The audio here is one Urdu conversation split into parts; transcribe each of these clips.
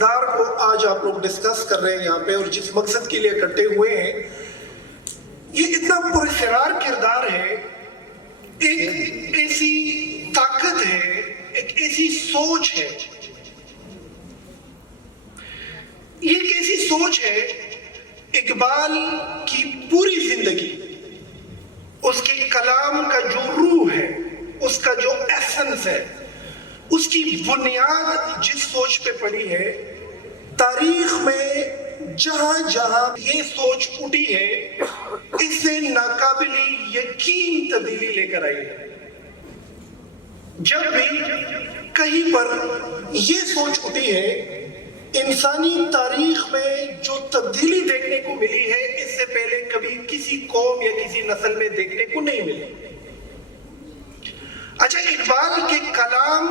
کردار کو آج آپ لوگ ڈسکس کر رہے ہیں یہاں پہ، اور جس مقصد کے لیے اکٹھے ہوئے ہیں، یہ اتنا پراسرار کردار ہے، ایک ایسی طاقت ہے، ایک ایسی سوچ ہے، یہ ایک ایسی سوچ ہے۔ اقبال کی پوری زندگی، اس کے کلام کا جو روح ہے، اس کا جو ایسنس ہے، اس کی بنیاد جس سوچ پہ پڑی ہے، تاریخ میں جہاں جہاں یہ سوچ اٹھی ہے، اس سے ناقابل یقین تبدیلی لے کر آئی ہے۔ جب بھی کہیں پر یہ سوچ اٹھی ہے، انسانی تاریخ میں جو تبدیلی دیکھنے کو ملی ہے، اس سے پہلے کبھی کسی قوم یا کسی نسل میں دیکھنے کو نہیں ملی۔ اچھا، اقبال کے کلام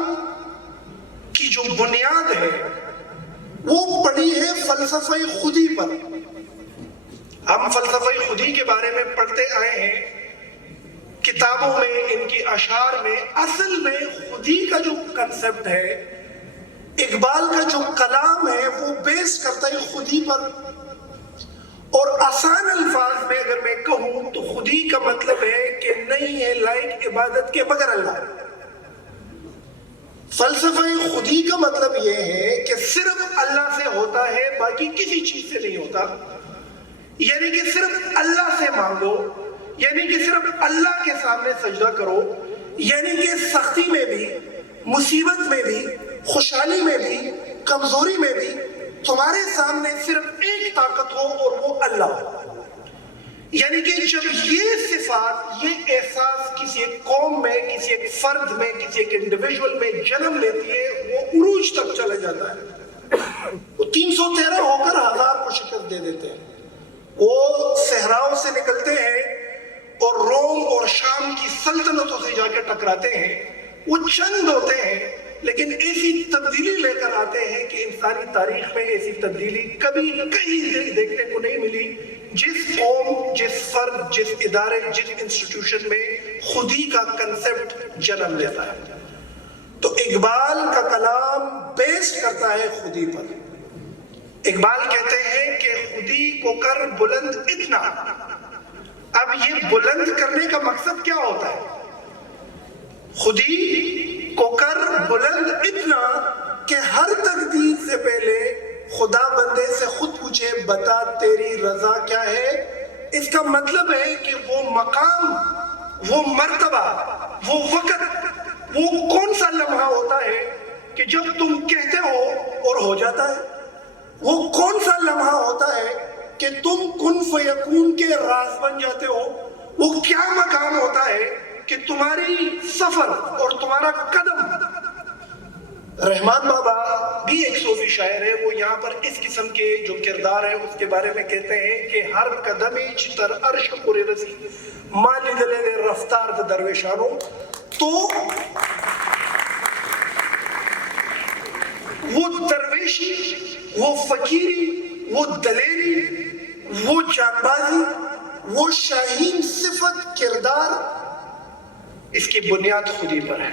کی جو بنیاد ہے وہ پڑی ہے فلسفہ خودی پر۔ ہم فلسفہ خودی کے بارے میں پڑھتے آئے ہیں کتابوں میں، ان کی اشعار میں۔ اصل میں خودی کا جو کنسپٹ ہے، اقبال کا جو کلام ہے، وہ بیس کرتا ہے خودی پر۔ اور آسان الفاظ میں اگر میں کہوں تو خودی کا مطلب ہے کہ نہیں ہے لائق عبادت کے بغیر اللہ۔ فلسفہ خودی کا مطلب یہ ہے کہ صرف اللہ سے ہوتا ہے، باقی کسی چیز سے نہیں ہوتا۔ یعنی کہ صرف اللہ سے مانگو، یعنی کہ صرف اللہ کے سامنے سجدہ کرو، یعنی کہ سختی میں بھی، مصیبت میں بھی، خوشحالی میں بھی، کمزوری میں بھی تمہارے سامنے صرف ایک طاقت ہو، اور وہ اللہ ہو۔ یعنی کہ جب یہ صفات، یہ احساس کسی ایک قوم میں، کسی ایک فرد میں، کسی ایک انڈیویجول میں جنم لیتی ہے، وہ عروج تک چلا جاتا ہے۔ وہ 313 ہو کر 1000 کو شکست دے دیتے ہیں۔ وہ صحراؤں سے نکلتے ہیں اور روم اور شام کی سلطنتوں سے جا کے ٹکراتے ہیں۔ وہ چند ہوتے ہیں، لیکن ایسی تبدیلی لے کر آتے ہیں کہ انسانی تاریخ میں ایسی تبدیلی کبھی کہیں دیکھنے کو نہیں ملی۔ جس قوم، جس فرد، جس ادارے، جس انسٹیٹیوشن میں خودی کا کنسپٹ جنم لیتا ہے، تو اقبال کا کلام بیس کرتا ہے خودی پر۔ اقبال کہتے ہیں کہ خودی کو کر بلند اتنا۔ اب یہ بلند کرنے کا مقصد کیا ہوتا ہے؟ خودی کو کر بلند اتنا کہ ہر تقدیر سے پہلے خدا بندے سے خود پوچھے، بتا تیری رضا کیا ہے۔ اس کا مطلب ہے کہ وہ مقام، وہ مرتبہ، وہ وقت، وہ کون سا لمحہ ہوتا ہے کہ جب تم کہتے ہو اور ہو جاتا ہے؟ وہ کون سا لمحہ ہوتا ہے کہ تم کن فیکون کے راز بن جاتے ہو؟ وہ کیا مقام ہوتا ہے کہ تمہاری سفر اور تمہارا قدم۔ رحمان بابا بھی ایک صوفی شاعر ہے، وہ یہاں پر اس قسم کے جو کردار ہے اس کے بارے میں کہتے ہیں کہ ہر قدمی چتر عرش پورے رسی مالی دلے رفتار دا درویشانو۔ تو وہ درویشی، وہ فقیری، وہ دلیری، وہ جانبازی، وہ شاہین صفت، کردار، اس کی بنیاد خودی پر ہے۔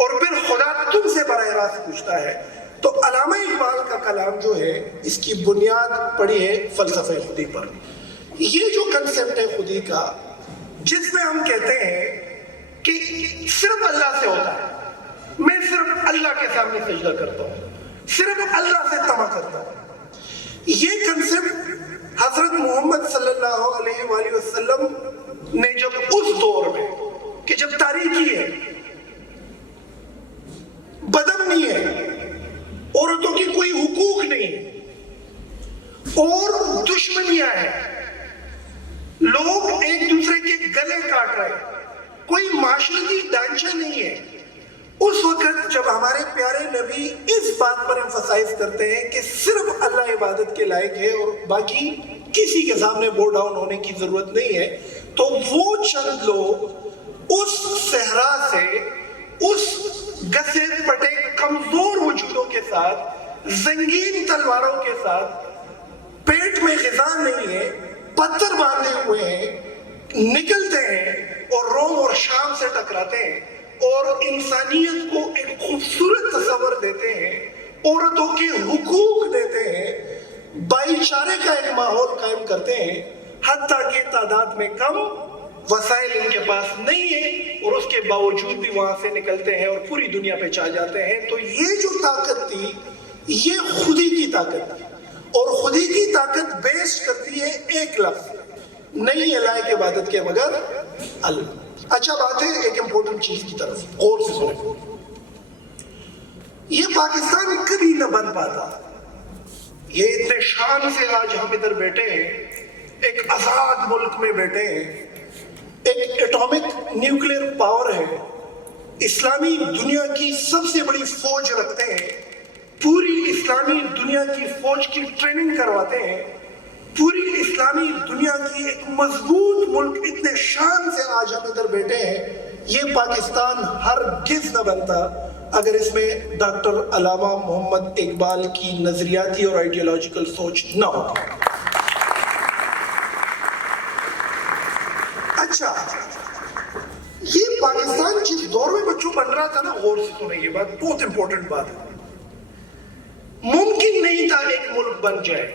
اور پھر خدا تم سے براہ راست پوچھتا ہے۔ تو علامہ اقبال کا کلام جو ہے، اس کی بنیاد پڑی ہے فلسفہ خودی پر۔ یہ جو کنسپٹ ہے خودی کا، جس میں ہم کہتے ہیں کہ صرف اللہ سے ہوتا ہے، میں صرف اللہ کے سامنے سجدہ کرتا ہوں، صرف اللہ سے طمع کرتا ہوں، یہ کنسپٹ حضرت محمد صلی اللہ علیہ وآلہ وسلم نے جب اس دور میں کہ جب تاریکی ہے، بدامنی ہے، عورتوں کی کوئی حقوق نہیں ہے، اور دشمنیاں ہیں، لوگ ایک دوسرے کے گلے کاٹ رہے ہیں، کوئی معاشرتی ڈھانچہ نہیں ہے، اس وقت جب ہمارے پیارے نبی اس بات پر ایمفسائز کرتے ہیں کہ صرف اللہ عبادت کے لائق ہے اور باقی کسی کے سامنے بو ڈاؤن ہونے کی ضرورت نہیں ہے، تو وہ چند لوگ اس صحرا سے، اس گسے پٹے کمزور وجودوں کے ساتھ، زنگین تلواروں کے ساتھ، پیٹ میں غذا نہیں ہے، پتھر باندھے ہوئے ہیں، نکلتے ہیں اور روم اور شام سے ٹکراتے ہیں اور انسانیت کو ایک خوبصورت تصور دیتے ہیں عورتوں کے حقوق دیتے ہیں, بھائی چارے کا ایک ماحول قائم کرتے ہیں, حتیٰ کہ تعداد میں کم, وسائل ان کے پاس نہیں ہے, اور اس کے باوجود بھی وہاں سے نکلتے ہیں اور پوری دنیا پہ چھا جاتے ہیں. تو یہ جو طاقت تھی یہ خودی کی طاقت تھی, اور خودی کی طاقت بیس کرتی ہے ایک لفظ, نہیں ہے لائق عبادت کے مگر اللہ. اچھا بات ہے, ایک امپورٹنٹ چیز کی طرف غور سے سنیں. یہ پاکستان کبھی نہ بن پاتا. یہ اتنے شان سے آج ہم ادھر بیٹھے ہیں, ایک آزاد ملک میں بیٹھے ہیں, ایک ایٹامک نیوکلیر پاور ہے, اسلامی دنیا کی سب سے بڑی فوج رکھتے ہیں, پوری اسلامی دنیا کی فوج کی ٹریننگ کرواتے ہیں, پوری اسلامی دنیا کی ایک مضبوط ملک, اتنے شان سے آج ہم ادھر بیٹھے ہیں. یہ پاکستان ہرگز نہ بنتا اگر اس میں ڈاکٹر علامہ محمد اقبال کی نظریاتی اور آئیڈیالوجیکل سوچ نہ ہوتی. اچھا, یہ پاکستان جس دور میں بچوں بن رہا تھا نا, غور سے سنیں, یہ بات بہت امپورٹنٹ بات ہے. ممکن نہیں تھا ایک ملک بن جائے.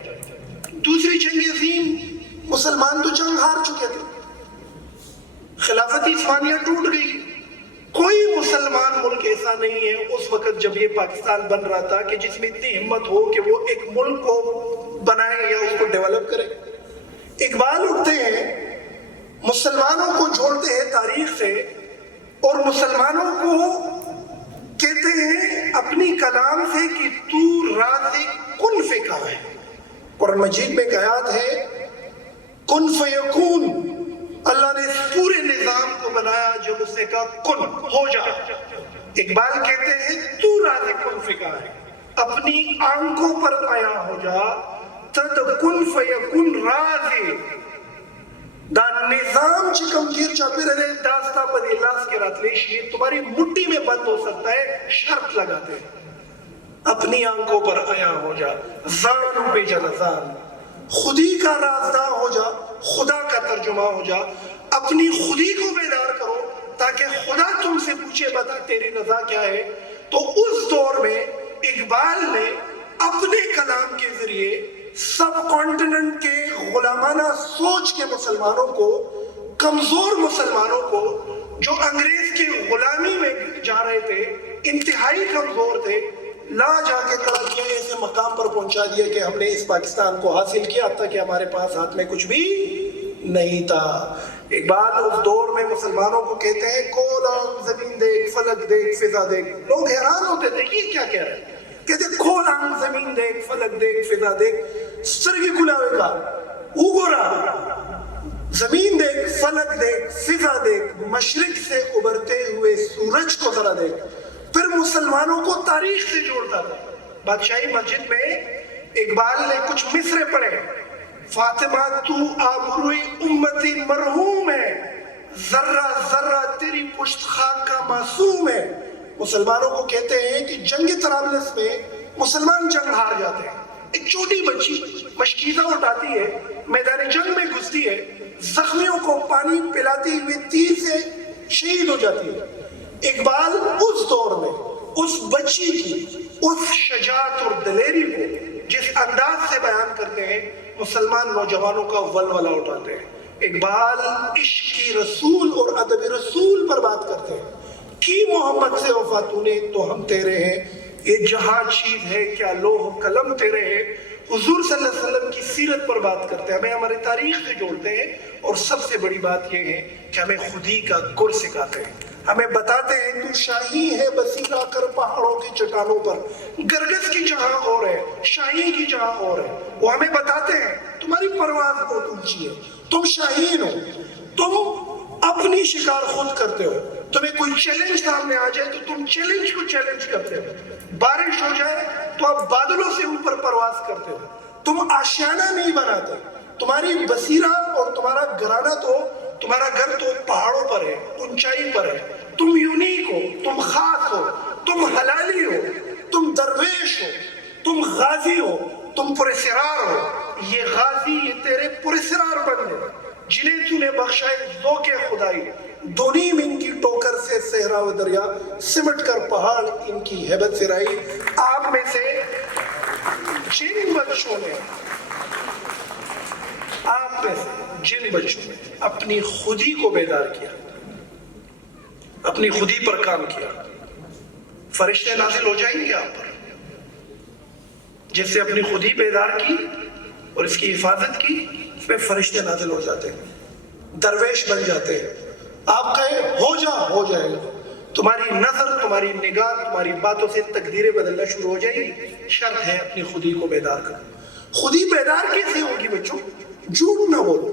دوسری جنگ عظیم مسلمان تو جنگ ہار چکے تھے, خلافت عثمانیہ ٹوٹ گئی. کوئی مسلمان ملک ایسا نہیں ہے اس وقت جب یہ پاکستان بن رہا تھا کہ جس میں اتنی ہمت ہو کہ وہ ایک ملک کو بنائے یا اس کو ڈیولپ کرے. اقبال اٹھتے ہیں, مسلمانوں کو جوڑتے ہیں تاریخ سے, اور مسلمانوں کو کہتے ہیں اپنی کلام سے کہ تو راز کن فکا ہے. قرآن مجید میں ایک آیات ہے, کن فیکون. اللہ نے اس پورے نظام کو بنایا جب اس نے کہا کن, ہو جا. اقبال کہتے ہیں تو راز کن فکا ہے, اپنی آنکھوں پر آیا ہو جا, تد کن فیکون راز دا نظام چکم گیر چاپی رہے داستا پر الاس کے راتلیش, یہ تمہاری مٹی میں بند ہو سکتا ہے, شرط لگاتے ہیں. اپنی آنکھوں پر آیا ہو جا, زانو بے جنزان, خودی کا رازداں ہو جا, خدا کا ترجمہ ہو جا. اپنی خودی کو بیدار کرو تاکہ خدا تم سے پوچھے بتا تیری رضا کیا ہے. تو اس دور میں اقبال نے اپنے کلام کے ذریعے سب کانٹیننٹ کے غلامانہ سوچ کے مسلمانوں کو, کمزور مسلمانوں کو جو انگریز کی غلامی میں جا رہے تھے, انتہائی کمزور تھے, لا جا کے کھڑا کیا, ایسے مقام پر پہنچا دیا کہ ہم نے اس پاکستان کو حاصل کیا اب تک کہ ہمارے پاس ہاتھ میں کچھ بھی نہیں تھا. اقبال اس دور میں مسلمانوں کو کہتے ہیں کولام زمین دیکھ, فلک دیکھ, فضا دیکھ. لوگ حیران ہوتے تھے یہ کیا کہہ رہے ہیں. کہتے کولام زمین دیکھ, فلک دیکھ, فضا دیکھ. سرگی کلاوے کا اوگورا, زمین دیکھ, فلک دیکھ, فضا دیکھ, مشرق سے ابھرتے ہوئے سورج کو ذرا دیکھ. پھر مسلمانوں کو تاریخ سے جوڑتا تھا. بادشاہی مسجد میں اقبال نے کچھ مصرے پڑھے, فاطمہ تو آبروئی امتی مرحوم ہے, ذرہ ذرہ تیری پشت خاک کا معصوم ہے. مسلمانوں کو کہتے ہیں کہ جنگ طرابلس میں مسلمان جنگ ہار جاتے ہیں. ایک چھوٹی بچی مشکیزہ اٹھاتی ہے, میدان جنگ میں گھستی ہے, زخمیوں کو پانی پلاتی ہوئے تیر سے شہید ہو جاتی ہے. اقبال اس دور میں اس بچی کی اس شجاعت اور دلیری کو جس انداز سے بیان کرتے ہیں, مسلمان نوجوانوں کا ولولہ اٹھاتے ہیں. اقبال عشق کی رسول اور ادب رسول پر بات کرتے ہیں. کی محمد سے وفا تو نے تو ہم تیرے ہیں, یہ جہاں چیز ہے کیا لوح قلم تیرے ہیں. حضور صلی اللہ علیہ وسلم کی سیرت پر بات کرتے ہیں, ہمیں ہماری تاریخ سے جوڑتے ہیں, اور سب سے بڑی بات یہ ہے کہ ہمیں خودی کا گر سکھاتے ہیں. ہمیں بتاتے ہیں تو شاہی ہے بسیرا کر پہاڑوں کی چٹانوں پر, گرگس کی جہاں اور ہے, شاہی کی جہاں اور ہے. وہ ہمیں بتاتے ہیں تمہاری پرواز بہت اونچی ہے, تم شاہین ہو, تم اپنی شکار خود کرتے ہو. تمہیں کوئی چیلنج سامنے آ جائے تو تم چیلنج کو چیلنج کرتے ہو. بارش ہو جائے تو آپ بادلوں سے اوپر پرواز کرتے ہو. تم آشیانہ نہیں بناتے. تمہاری بصیرہ اور تمہارا گھرانہ تو, تمہارا گھر تو پہاڑوں پر ہے, اونچائی پر ہے. تم یونیک ہو, تم خاص ہو, تم حلالی ہو, تم درویش ہو, تم غازی ہو, تم پرسرار ہو. یہ غازی یہ تیرے پرسرار بندے جنہیں تو نے بخشائے ذوق خدائی, دونیم ان کی ٹوکر سے صحرا و دریا سمٹ کر پہاڑ ان کی ہیبت سے رائی. آپ میں سے جن بچوں نے اپنی خودی کو بیدار کیا، اپنی خودی پر کام کیا، فرشتے نازل ہو جائیں گے آپ پر. جس سے اپنی خودی بیدار کی اور اس کی حفاظت کی، اس پہ فرشتے نازل ہو جاتے ہیں، درویش بن جاتے ہیں. آپ کہیں ہو جائے گا. تمہاری نظر، تمہاری نگاہ، تمہاری باتوں سے تقدیریں بدلنا شروع ہو جائیں گی. شرط ہے اپنی خودی کو بیدار کرو. خودی بیدار کیسے ہوگی بچوں؟ جھوٹ نہ بولو،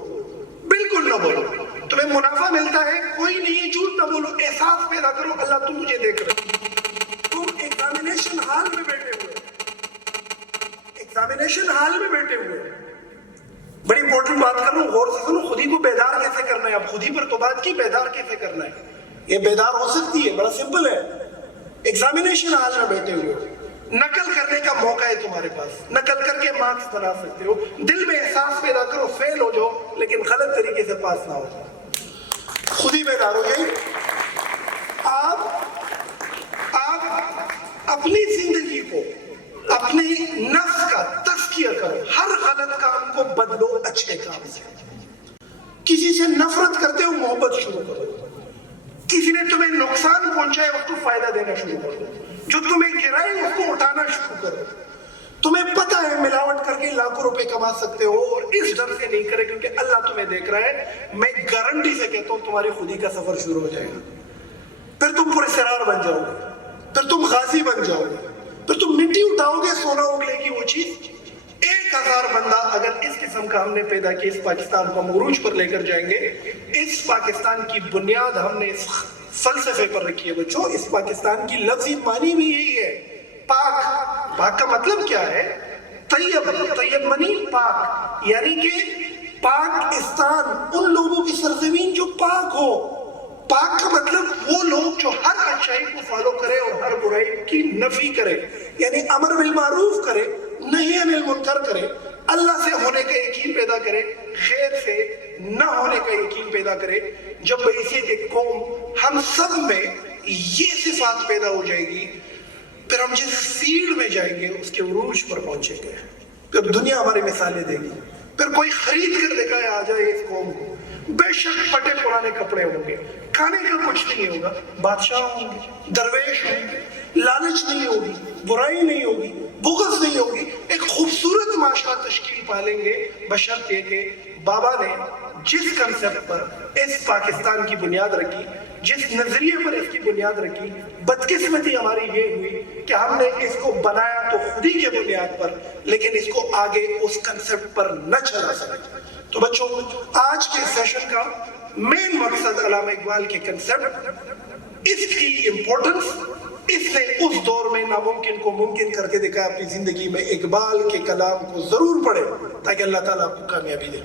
بالکل نہ بولو. تمہیں منافع ملتا ہے کوئی نہیں، جھوٹ نہ بولو. احساس پیدا کرو اللہ تم مجھے دیکھ رہے. تم ایگزامینیشن ہال میں بیٹھے ہوئے، بڑی امپورٹنٹ بات کر رہا ہوں، غور سے سنو. خودی کو بیدار کیسے کرنا ہے؟ اب خودی پر تو بات کی، بیدار کیسے کرنا ہے؟ یہ بیدار ہو سکتی ہے، بڑا سمپل ہے. ایگزامینیشن ہال میں بیٹھے ہوئے، نقل کرنے کا موقع ہے تمہارے پاس، نقل کر کے مارکس بنا سکتے ہو. دل میں احساس پیدا کرو فیل ہو جاؤ لیکن غلط طریقے سے پاس نہ ہو جاؤ. خودی بیدار ہو گئی. آپ اپنی زندگی کو، اپنی نفس کا تزکیہ کرو. ہر غلط کام کو بدلو اچھے کام سے. کسی سے نفرت کرتے ہو محبت شروع کرو. کسی نے تمہیں نقصان پہنچائے اس کو فائدہ دینا شروع کر دو. جو تمہیں گرائے اس کو اٹھانا شروع کرو. تمہیں پتہ ہے ملاوٹ کر کے لاکھوں روپے کما سکتے ہو اور اس ڈر سے نہیں کرے کیونکہ اللہ تمہیں دیکھ رہا ہے. میں گارنٹی سے کہتا ہوں تمہاری خودی کا سفر شروع ہو جائے گا. پھر تم پراسرار بن جاؤ گے، پھر تم غازی بن جاؤ گے، پھر تم مٹی اٹھاؤ گے سونا اگلے کی وہ چیز. 1000 بندہ اگر اس قسم کا ہم نے پیدا کیا، اس پاکستان کو ہم عروج پر لے کر جائیں گے. اس پاکستان کی بنیاد ہم نے اس فلسفے پر رکھی ہے بچوں. اس پاکستان کی لفظی معنی بھی یہی ہے، پاک. پاک کا مطلب کیا ہے؟ طیب منی پاک، یعنی کہ پاکستان ان لوگوں کی سرزمین جو پاک ہو. پاک کا مطلب وہ لوگ جو ہر اچھائی کو فالو کرے اور ہر برائی کی نفی کرے، یعنی امر بالمعروف کرے، نہی عن المنکر کرے، اللہ سے ہونے کا یقین پیدا کرے، خیر سے نہ ہونے کا یقین پیدا کرے. جب بحیثیت ایک قوم ہم سب میں یہ صفات پیدا ہو جائے گی، پھر ہم جس فیلڈ میں جائیں گے اس کے عروج پر پہنچیں گے. پھر دنیا ہماری مثالیں دے گی. پھر کوئی خرید کر دکھائے آ جائے اس قوم کو. بے شک پٹے پرانے کپڑے ہوں گے، کھانے کا کچھ نہیں ہوگا، بادشاہ ہوں گے، درویش ہوں گے، لالچ نہیں ہوگی، برائی نہیں ہوگی، بغض نہیں ہوگی. ایک خوبصورت معاشرہ تشکیل پالیں گے بشرط یہ کہ بابا نے جس کنسپٹ پر اس پاکستان کی بنیاد رکھی، جس نظریے پر اس کی بنیاد رکھی. بدقسمتی ہماری یہ ہوئی کہ ہم نے اس کو بنایا تو خودی کے بنیاد پر، لیکن اس کو آگے اس کنسپٹ پر نہ چلا سکے. تو بچوں، آج کے سیشن کا مین مقصد علامہ اقبال کے کنسپٹ، اس کی امپورٹنس. اس نے اس دور میں ناممکن کو ممکن کر کے دکھایا. اپنی زندگی میں اقبال کے کلام کو ضرور پڑھیں تاکہ اللہ تعالیٰ آپ کو کامیابی دے.